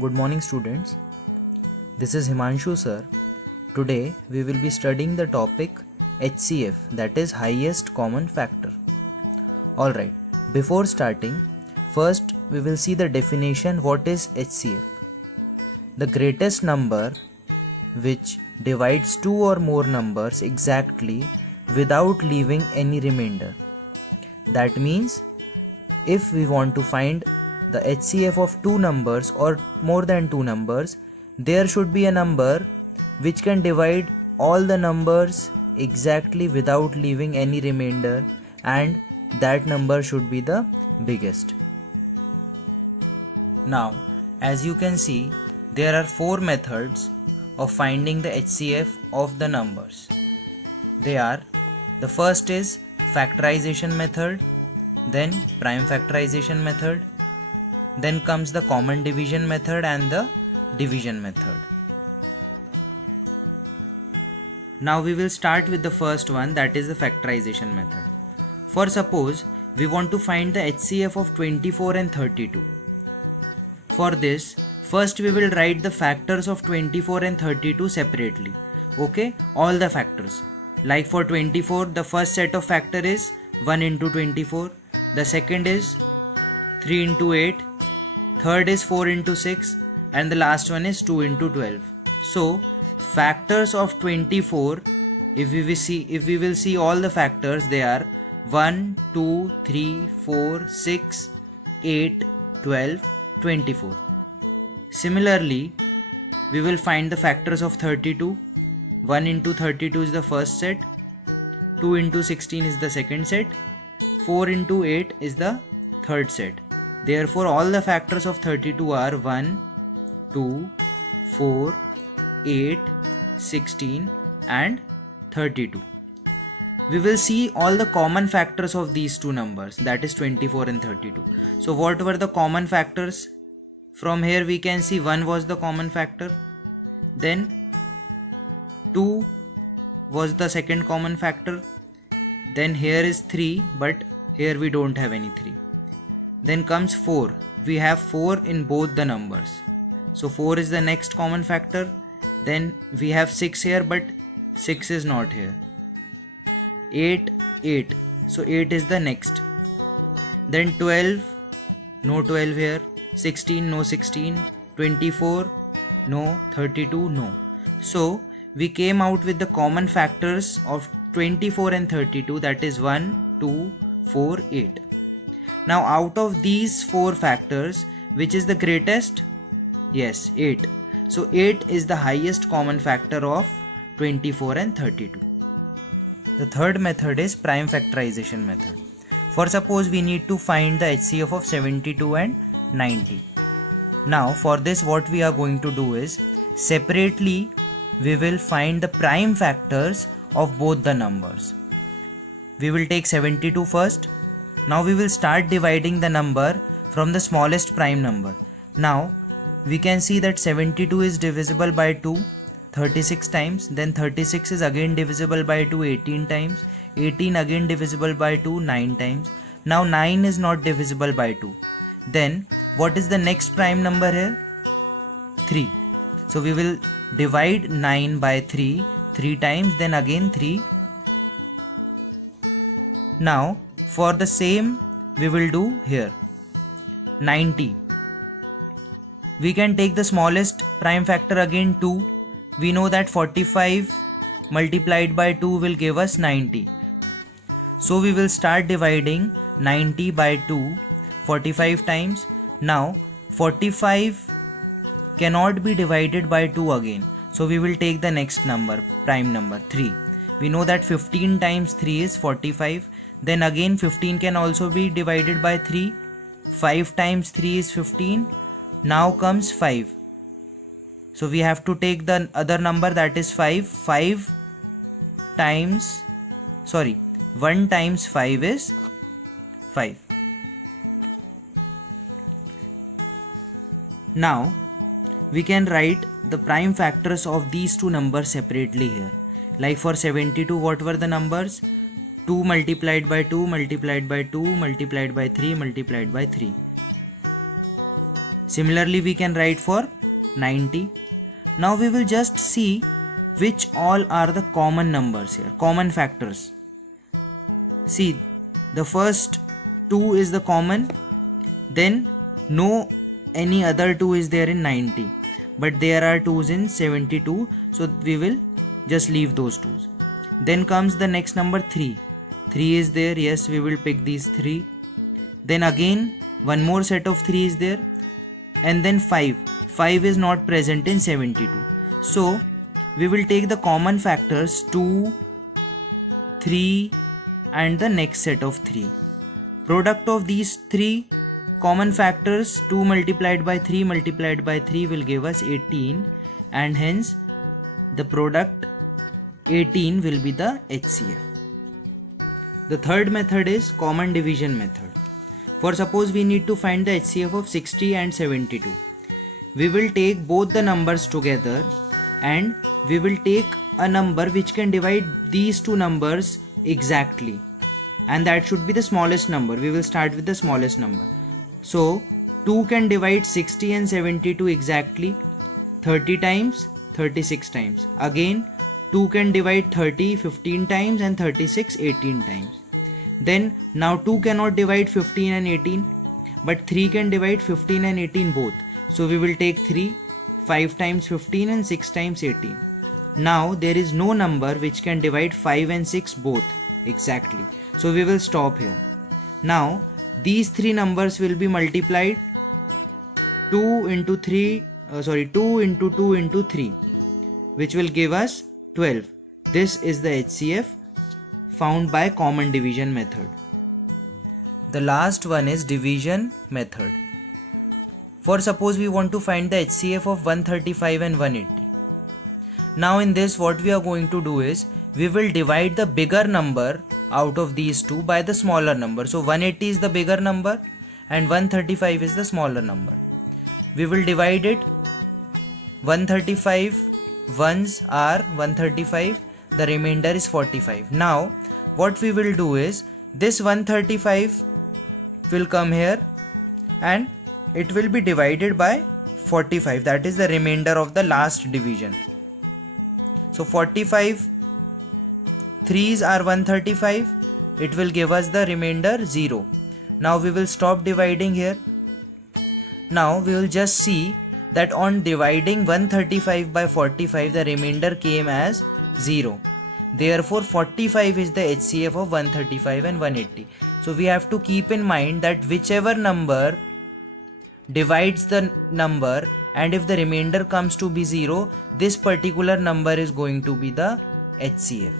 Good morning students. This is Himanshu sir. Today we will be studying the topic HCF, that is highest common factor. Alright, before starting, first we will see the definition. What is HCF? The greatest number which divides two or more numbers exactly without leaving any remainder. That means if we want to find the HCF of two numbers or more than two numbers, there should be a number which can divide all the numbers exactly without leaving any remainder, and that number should be the biggest. Now, as you can see, there are four methods of finding the HCF of the numbers. They are: the first is factorization method, then prime factorization method, then comes the common division method and the division method. Now we will start with the first one, that is the factorization method. For suppose we want to find the HCF of 24 and 32. For this, first we will write the factors of 24 and 32 separately. Okay, all the factors. Like for 24, the first set of factor is 1 into 24, the second is 3 into 8, third is 4 into 6, and the last one is 2 into 12. So factors of 24, if we will see all the factors, they are 1, 2, 3, 4, 6, 8, 12, 24. Similarly, we will find the factors of 32. 1 into 32 is the first set, 2 into 16 is the second set, 4 into 8 is the third set. Therefore, all the factors of 32 are 1, 2, 4, 8, 16 and 32. We will see all the common factors of these two numbers, that is 24 and 32. So what were the common factors? From here we can see 1 was the common factor, then 2 was the second common factor, then here is 3, but here we don't have any 3. Then comes 4. We have 4 in both the numbers. So 4 is the next common factor. Then we have 6 here, but 6 is not here. 8, 8. So 8 is the next. Then 12, no 12 here. 16, no 16. 24, no. 32, no. So we came out with the common factors of 24 and 32, that is 1, 2, 4, 8. Now out of these four factors, which is the greatest? Yes, 8. So 8 is the highest common factor of 24 and 32. The third method is prime factorization method. For suppose we need to find the HCF of 72 and 90. Now for this, what we are going to do is, separately we will find the prime factors of both the numbers. We will take 72 first. Now we will start dividing the number from the smallest prime number. Now we can see that 72 is divisible by 2 36 times, then 36 is again divisible by 2 18 times, 18 again divisible by 2 9 times. Now 9 is not divisible by 2. Then what is the next prime number here? 3. So we will divide 9 by 3 times, then again 3. Now for the same we will do here 90. We can take the smallest prime factor again 2. We know that 45 multiplied by 2 will give us 90. So we will start dividing 90 by 2 45 times. Now 45 cannot be divided by 2 again. So we will take the next number, prime number 3. We know that 15 times 3 is 45. Then again 15 can also be divided by 3. 5 times 3 is 15. Now comes 5. So we have to take the other number, that is 5. 1 times 5 is 5. Now we can write the prime factors of these two numbers separately here. Like for 72, what were the numbers? 2 multiplied by 2 multiplied by 2 multiplied by 3 multiplied by 3. Similarly, we can write for 90. Now we will just see which all are the common numbers here, common factors. See, the first 2 is the common, then no any other 2 is there in 90, but there are 2's in 72, so we will just leave those 2's. Then comes the next number 3. 3 is there, yes, we will pick these 3. Then again one more set of 3 is there, and then 5. 5 is not present in 72. So we will take the common factors 2, 3 and the next set of 3. Product of these 3 common factors, 2 multiplied by 3 will give us 18, and hence the product 18 will be the HCF. The third method is common division method. For suppose we need to find the HCF of 60 and 72. We will take both the numbers together and we will take a number which can divide these two numbers exactly, and that should be the smallest number. We will start with the smallest number. So 2 can divide 60 and 72 exactly 30 times, 36 times. Again 2 can divide 30 15 times and 36 18 times. Then now 2 cannot divide 15 and 18, but 3 can divide 15 and 18 both. So we will take 3, 5 times 15 and 6 times 18. Now there is no number which can divide 5 and 6 both exactly. So we will stop here. Now these three numbers will be multiplied 2 into 2 into 3, which will give us 12. This is the HCF found by common division method. The last one is division method. For suppose we want to find the HCF of 135 and 180. Now in this, what we are going to do is we will divide the bigger number out of these two by the smaller number. So 180 is the bigger number and 135 is the smaller number. We will divide it. 135 ones are 135, the remainder is 45. Now what we will do is this 135 will come here and it will be divided by 45, that is the remainder of the last division. So 45 3's are 135, it will give us the remainder 0. Now we will stop dividing here. Now we will just see that on dividing 135 by 45, the remainder came as 0. Therefore 45 is the HCF of 135 and 180. So we have to keep in mind that whichever number divides the number and if the remainder comes to be 0, this particular number is going to be the HCF.